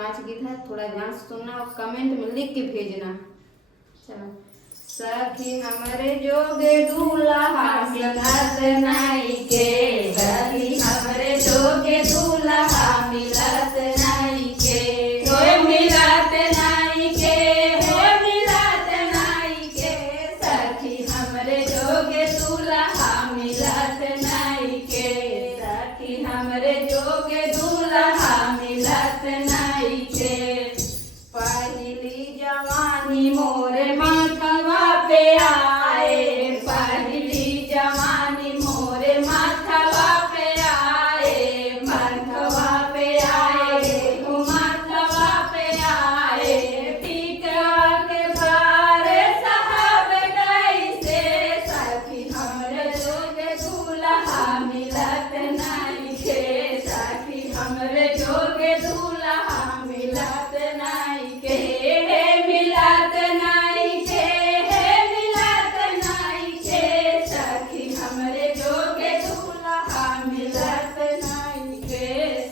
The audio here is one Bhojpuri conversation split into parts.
नाच गीत है, थोड़ा ध्यान से सुनना और कमेंट में लिख के भेजना। चलो। सखी हमरे जोगे दूल्हा मिलत नाई के, सखी हमरे जोगे दूल्हा मिलत नाई के, होए मिलत नाई के, होए मिलत नाई के, सखी हमरे जोगे दूल्हा मिलत नाई के, सखी हमरे जोगे दूल्हा मिलत नाई के। पहली जवानी मोरे माथवा पे आए, पहली जवानी मोरे माथवा पे आए, माथवा पे आए, माथवा पे आए, पीठवा के भार साहब कैसे, सखी हमरे जोगे दूल्हा मिलत नाई के, सखी हमरे जोगे दूल्हा मिलत नाई के, मिलत नाई के, मिलत नाई के, सखी हमरे जोगे दूल्हा मिलत नाई के,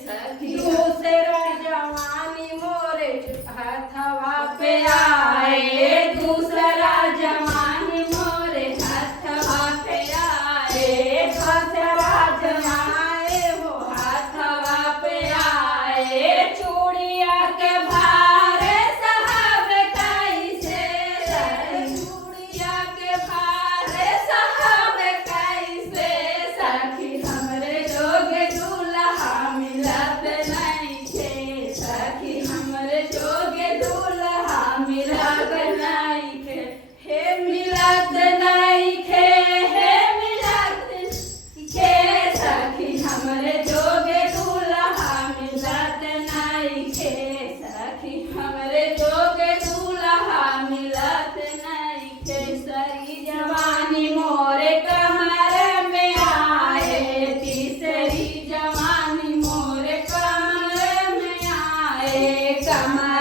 सखी दूसरा जवानी मोरे हथवा पे आए, दूसरा जवानी मोरे हथवा पे आए, दूसरा जवानी हो हथवा पे आए, चूड़िया के भार साहब कैसे, चूड़िया के भार साहब कैसे, सखी हमरे जोगे दूल्हा मिलत नाई के, सखी हमरे जोगे दूल्हा मिलत नाई के, हे मिलत नाई के, हे मिलत के, सखी हमरे जोगे दूल्हा मिलत नाई के, सखी हमरे जोगे दूल्हा मिलत नाई के। सरी जवानी मोरे कमर में आए, तीसरी जवानी मोरे कमर में आए, कमर